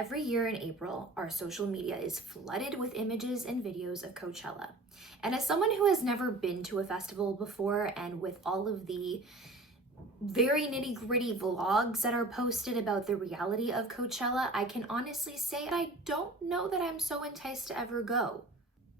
Every year in April, our social media is flooded with images and videos of Coachella. And as someone who has never been to a festival before, and with all of the very nitty-gritty vlogs that are posted about the reality of Coachella, I can honestly say I don't know that I'm so enticed to ever go.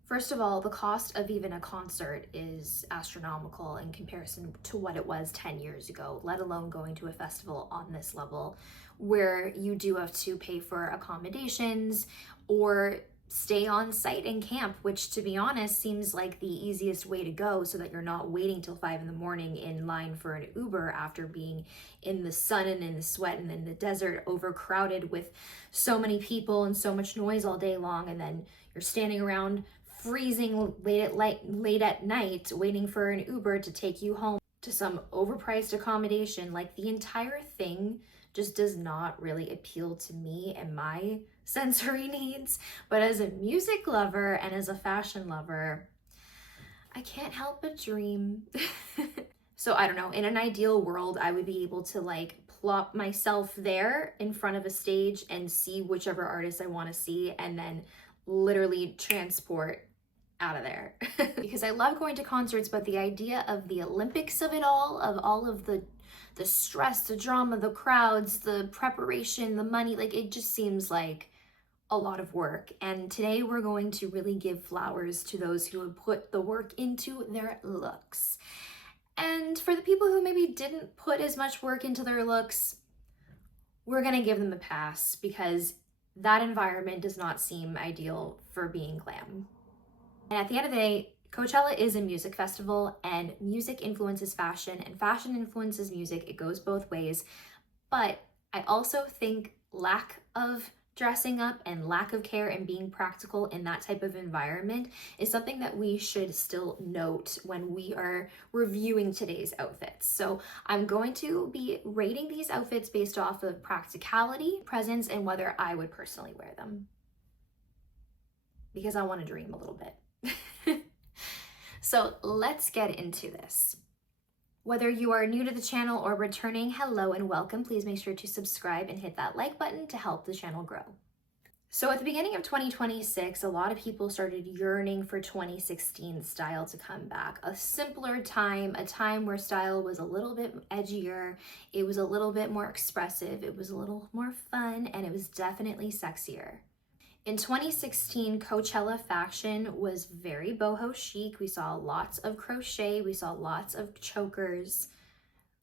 First of all, the cost of even a concert is astronomical in comparison to what it was 10 years ago, let alone going to a festival on this level where you do have to pay for accommodations or stay on site and camp, which to be honest seems like the easiest way to go so that you're not waiting till 5 in the morning in line for an Uber after being in the sun and in the sweat and in the desert, overcrowded with so many people and so much noise all day long, and then you're standing around freezing late at night waiting for an Uber to take you home to some overpriced accommodation. Like, the entire thing just does not really appeal to me and my sensory needs. But as a music lover and as a fashion lover, I can't help but dream. So I don't know, in an ideal world, I would be able to like plop myself there in front of a stage and see whichever artist I want to see, and then literally transport out of there. Because I love going to concerts, but the idea of the Olympics of all of the stress, the drama, the crowds, the preparation, the money, like it just seems like a lot of work. And today we're going to really give flowers to those who have put the work into their looks. And for the people who maybe didn't put as much work into their looks, we're gonna give them a pass, because that environment does not seem ideal for being glam. And at the end of the day, Coachella is a music festival, and music influences fashion and fashion influences music. It goes both ways. But I also think lack of dressing up and lack of care and being practical in that type of environment is something that we should still note when we are reviewing today's outfits. So I'm going to be rating these outfits based off of practicality, presence, and whether I would personally wear them, because I want to dream a little bit. So let's get into this. Whether you are new to the channel or returning, hello and welcome. Please make sure to subscribe and hit that like button to help the channel grow. So at the beginning of 2026, a lot of people started yearning for 2016 style to come back. A simpler time, a time where style was a little bit edgier, it was a little bit more expressive, it was a little more fun, and it was definitely sexier. In 2016, Coachella fashion was very boho chic. We saw lots of crochet, we saw lots of chokers.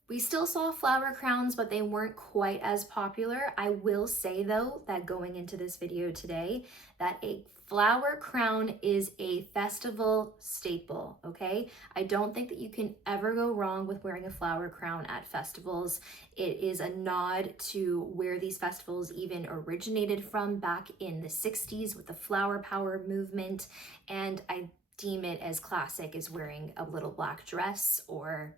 We still saw flower crowns, but they weren't quite as popular. I will say though, that going into this video today, that a flower crown is a festival staple, okay? I don't think that you can ever go wrong with wearing a flower crown at festivals. It is a nod to where these festivals even originated from back in the 60s with the flower power movement, and I deem it as classic as wearing a little black dress or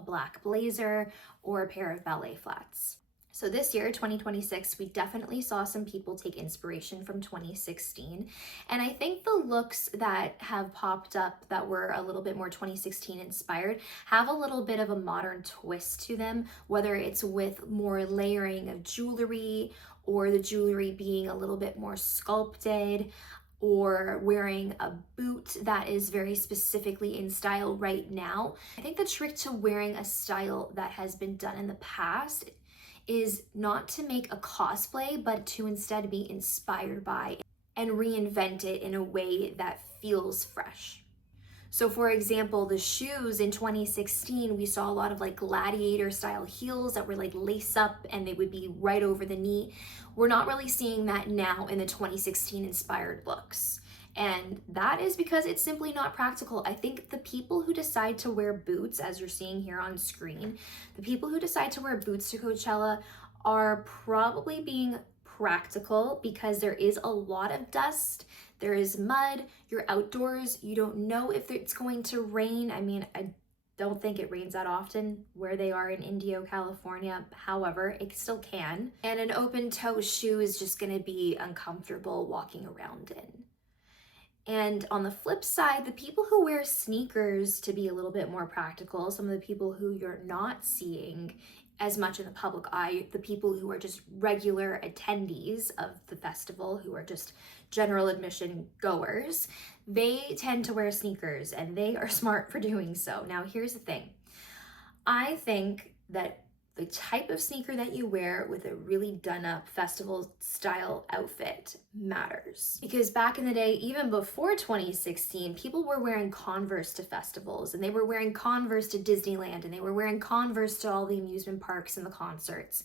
a black blazer or a pair of ballet flats. So this year, 2026, we definitely saw some people take inspiration from 2016. And I think the looks that have popped up that were a little bit more 2016 inspired have a little bit of a modern twist to them, whether it's with more layering of jewelry or the jewelry being a little bit more sculpted, or wearing a boot that is very specifically in style right now. I think the trick to wearing a style that has been done in the past is not to make a cosplay, but to instead be inspired by and reinvent it in a way that feels fresh. So for example, the shoes in 2016, we saw a lot of like gladiator style heels that were like lace up and they would be right over the knee. We're not really seeing that now in the 2016 inspired looks. And that is because it's simply not practical. I think the people who decide to wear boots, as you're seeing here on screen, the people who decide to wear boots to Coachella are probably being practical because there is a lot of dust. There is mud, you're outdoors, you don't know if it's going to rain. I mean, I don't think it rains that often where they are in Indio, California. However, it still can. And an open toe shoe is just gonna be uncomfortable walking around in. And on the flip side, the people who wear sneakers to be a little bit more practical, some of the people who you're not seeing as much in the public eye. The people who are just regular attendees of the festival, who are just general admission goers, they tend to wear sneakers, and they are smart for doing so. Now, here's the thing. I think that the type of sneaker that you wear with a really done up festival style outfit matters. Because back in the day, even before 2016, people were wearing Converse to festivals, and they were wearing Converse to Disneyland, and they were wearing Converse to all the amusement parks and the concerts.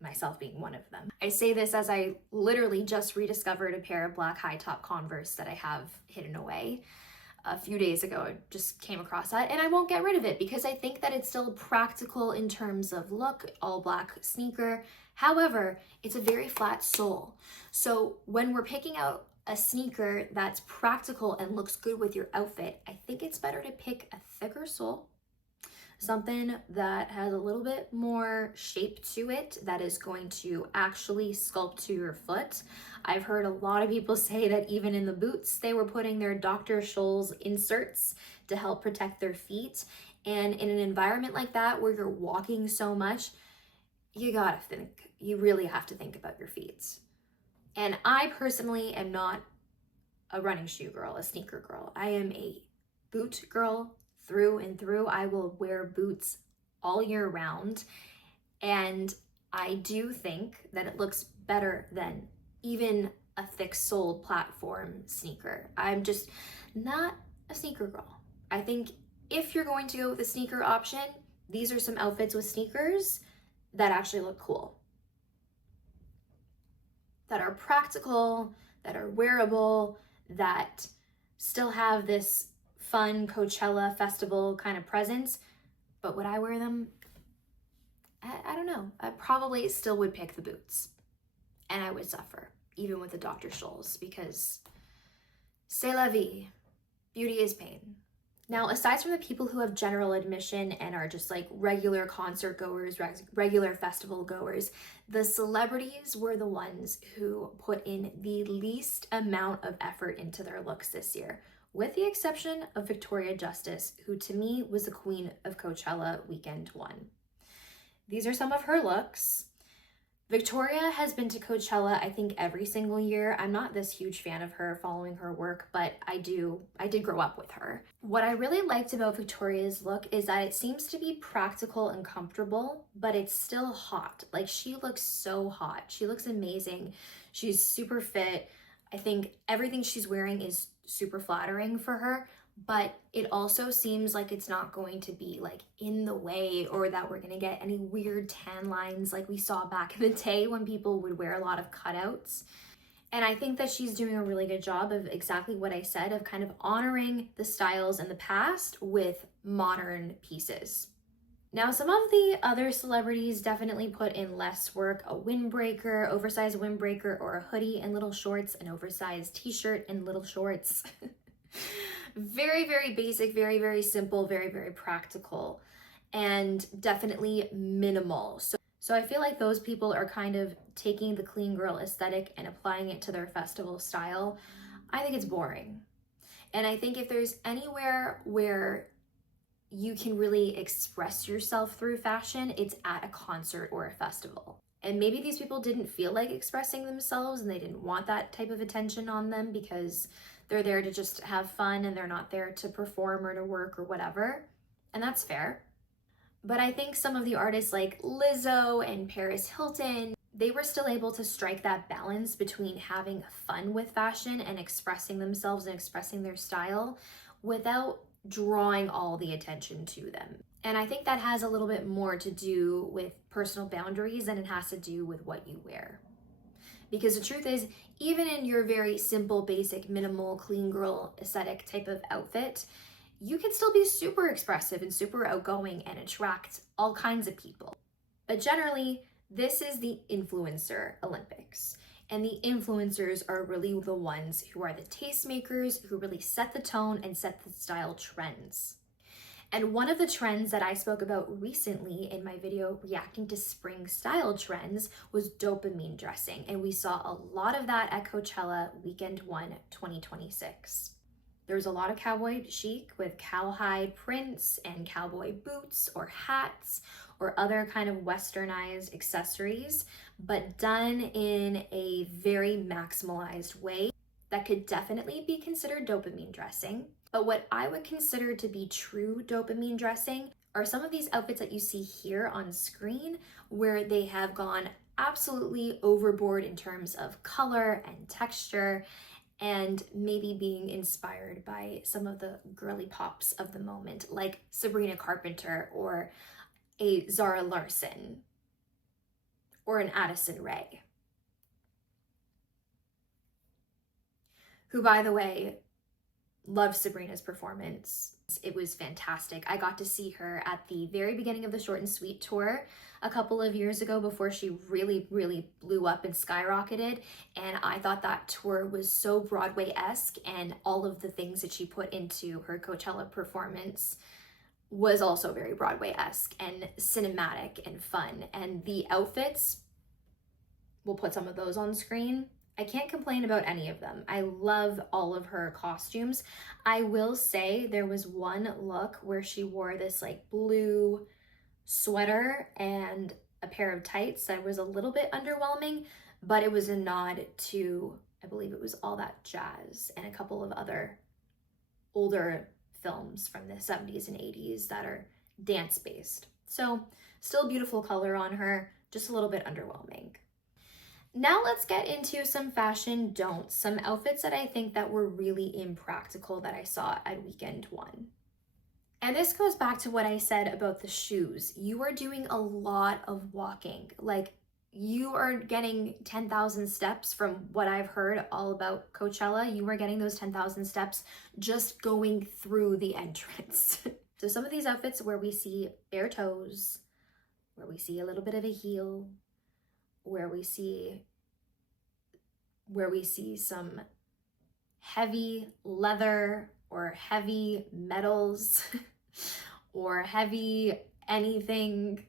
Myself being one of them. I say this as I literally just rediscovered a pair of black high top Converse that I have hidden away. A few days ago, I just came across that, and I won't get rid of it because I think that it's still practical in terms of look, all black sneaker. However, it's a very flat sole. So when we're picking out a sneaker that's practical and looks good with your outfit, I think it's better to pick a thicker sole, something that has a little bit more shape to it, that is going to actually sculpt to your foot. I've heard a lot of people say that even in the boots, they were putting their Dr. Scholl's inserts to help protect their feet. And in an environment like that, where you're walking so much, you really have to think about your feet. And I personally am not a running shoe girl, a sneaker girl. I am a boot girl through and through. I will wear boots all year round. And I do think that it looks better than even a thick-soled platform sneaker. I'm just not a sneaker girl. I think if you're going to go with a sneaker option, these are some outfits with sneakers that actually look cool, that are practical, that are wearable, that still have this fun Coachella festival kind of presence. But would I wear them? I don't know. I probably still would pick the boots, and I would suffer even with the Dr. Scholl's, because c'est la vie, beauty is pain. Now, aside from the people who have general admission and are just like regular concert goers, regular festival goers, the celebrities were the ones who put in the least amount of effort into their looks this year, with the exception of Victoria Justice, who to me was the queen of Coachella weekend one. These are some of her looks. Victoria has been to Coachella, I think, every single year. I'm not this huge fan of her, following her work, but I did grow up with her. What I really liked about Victoria's look is that it seems to be practical and comfortable, but it's still hot. Like, she looks so hot. She looks amazing. She's super fit. I think everything she's wearing is super flattering for her, but it also seems like it's not going to be like in the way, or that we're going to get any weird tan lines like we saw back in the day when people would wear a lot of cutouts. And I think that she's doing a really good job of exactly what I said, of kind of honoring the styles in the past with modern pieces. Now, some of the other celebrities definitely put in less work: a windbreaker, oversized windbreaker, or a hoodie and little shorts, an oversized t-shirt and little shorts. Very, very basic, very, very simple, very, very practical, and definitely minimal. So I feel like those people are kind of taking the clean girl aesthetic and applying it to their festival style. I think it's boring. And I think if there's anywhere where you can really express yourself through fashion, it's at a concert or a festival. And maybe these people didn't feel like expressing themselves, and they didn't want that type of attention on them because they're there to just have fun and they're not there to perform or to work or whatever. And that's fair. But I think some of the artists like Lizzo and Paris Hilton, they were still able to strike that balance between having fun with fashion and expressing themselves and expressing their style without drawing all the attention to them. And I think that has a little bit more to do with personal boundaries than it has to do with what you wear. Because the truth is, even in your very simple, basic, minimal, clean girl aesthetic type of outfit, you can still be super expressive and super outgoing and attract all kinds of people. But generally, this is the influencer Olympics. And the influencers are really the ones who are the tastemakers, who really set the tone and set the style trends. And one of the trends that I spoke about recently in my video reacting to spring style trends was dopamine dressing. And we saw a lot of that at Coachella weekend 1, 2026. There's a lot of cowboy chic with cowhide prints and cowboy boots or hats or other kind of westernized accessories, but done in a very maximalized way that could definitely be considered dopamine dressing. But what I would consider to be true dopamine dressing are some of these outfits that you see here on screen, where they have gone absolutely overboard in terms of color and texture, and maybe being inspired by some of the girly pops of the moment, like Sabrina Carpenter or a Zara Larsson or an Addison Rae, who, by the way, loved Sabrina's performance. It was fantastic. I got to see her at the very beginning of the Short and Sweet tour a couple of years ago before she really blew up and skyrocketed. And I thought that tour was so Broadway-esque, and all of the things that she put into her Coachella performance was also very Broadway-esque and cinematic and fun. And the outfits, we'll put some of those on screen. I can't complain about any of them. I love all of her costumes. I will say there was one look where she wore this like blue sweater and a pair of tights that was a little bit underwhelming, but it was a nod to, I believe it was All That Jazz and a couple of other older films from the 70s and 80s that are dance-based. So still beautiful color on her, just a little bit underwhelming. Now let's get into some fashion don'ts, some outfits that I think that were really impractical that I saw at weekend one. And this goes back to what I said about the shoes. You are doing a lot of walking. Like, you are getting 10,000 steps from what I've heard all about Coachella. You are getting those 10,000 steps just going through the entrance. So some of these outfits where we see bare toes, where we see a little bit of a heel, where we see some heavy leather or heavy metals or heavy anything.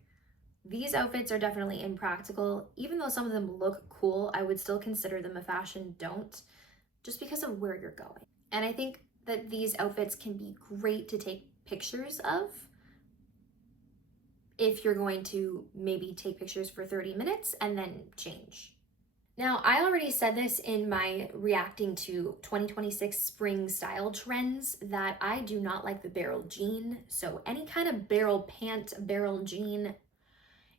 These outfits are definitely impractical. Even though some of them look cool, I would still consider them a fashion don't, just because of where you're going. And I think that these outfits can be great to take pictures of if you're going to maybe take pictures for 30 minutes and then change. Now, I already said this in my reacting to 2026 spring style trends that I do not like the barrel jean. So any kind of barrel pant, barrel jean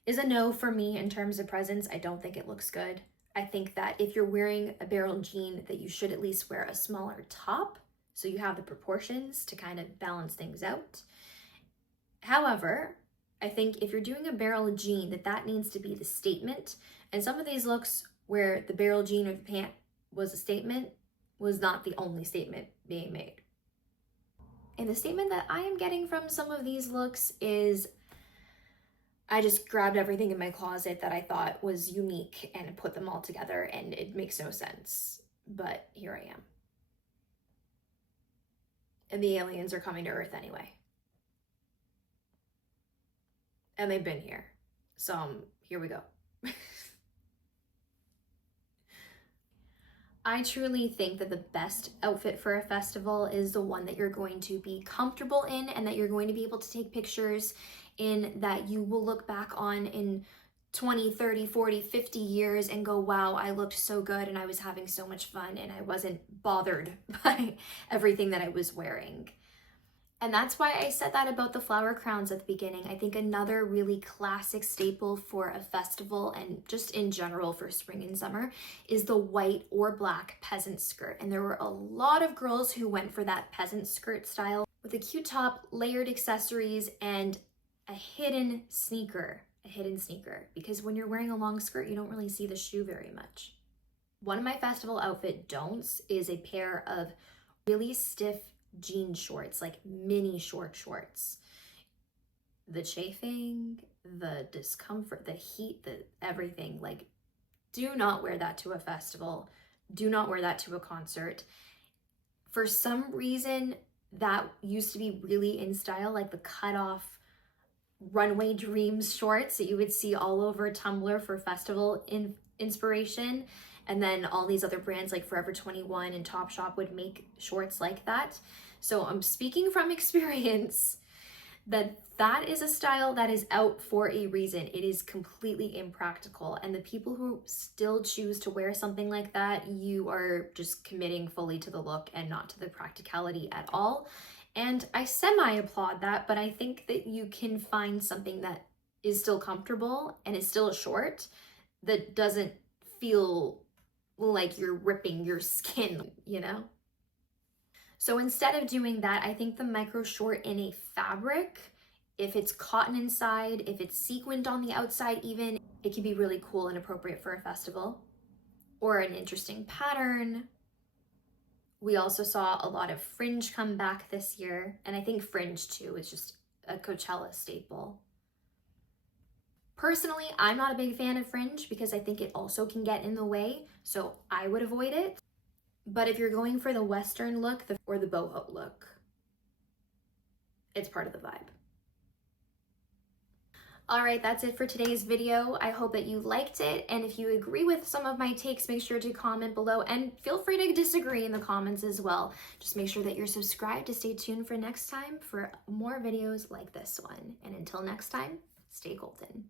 is a no for me in terms of presence. I don't think it looks good. I think that if you're wearing a barrel jean, that you should at least wear a smaller top so you have the proportions to kind of balance things out. However, I think if you're doing a barrel jean, that needs to be the statement. And some of these looks where the barrel jean or the pant was a statement was not the only statement being made. And the statement that I am getting from some of these looks is I just grabbed everything in my closet that I thought was unique and put them all together, and it makes no sense. But here I am. And the aliens are coming to Earth anyway. And they've been here. So here we go. I truly think that the best outfit for a festival is the one that you're going to be comfortable in and that you're going to be able to take pictures in, that you will look back on in 20, 30, 40, 50 years and go, wow, I looked so good and I was having so much fun and I wasn't bothered by everything that I was wearing. And that's why I said that about the flower crowns at the beginning. I think another really classic staple for a festival and just in general for spring and summer is the white or black peasant skirt. And there were a lot of girls who went for that peasant skirt style with a cute top, layered accessories, and a hidden sneaker. Because when you're wearing a long skirt, you don't really see the shoe very much. One of my festival outfit don'ts is a pair of really stiff jean shorts, like mini shorts. The chafing, the discomfort, the heat, the everything. Like, do not wear that to a festival. Do not wear that to a concert. For some reason, that used to be really in style, like the cutoff runway dreams shorts that you would see all over Tumblr for festival inspiration. And then all these other brands like Forever 21 and Topshop would make shorts like that. So I'm speaking from experience that is a style that is out for a reason. It is completely impractical. And the people who still choose to wear something like that, you are just committing fully to the look and not to the practicality at all. And I semi-applaud that, but I think that you can find something that is still comfortable and is still a short that doesn't feel like you're ripping your skin, you know? So instead of doing that, I think the micro short in a fabric, if it's cotton inside, if it's sequined on the outside even, it can be really cool and appropriate for a festival or an interesting pattern. We also saw a lot of fringe come back this year, and I think fringe too is just a Coachella staple. Personally, I'm not a big fan of fringe because I think it also can get in the way, so I would avoid it. But if you're going for the Western look or the boho look, it's part of the vibe. All right, that's it for today's video. I hope that you liked it. And if you agree with some of my takes, make sure to comment below and feel free to disagree in the comments as well. Just make sure that you're subscribed to stay tuned for next time for more videos like this one. And until next time, stay golden.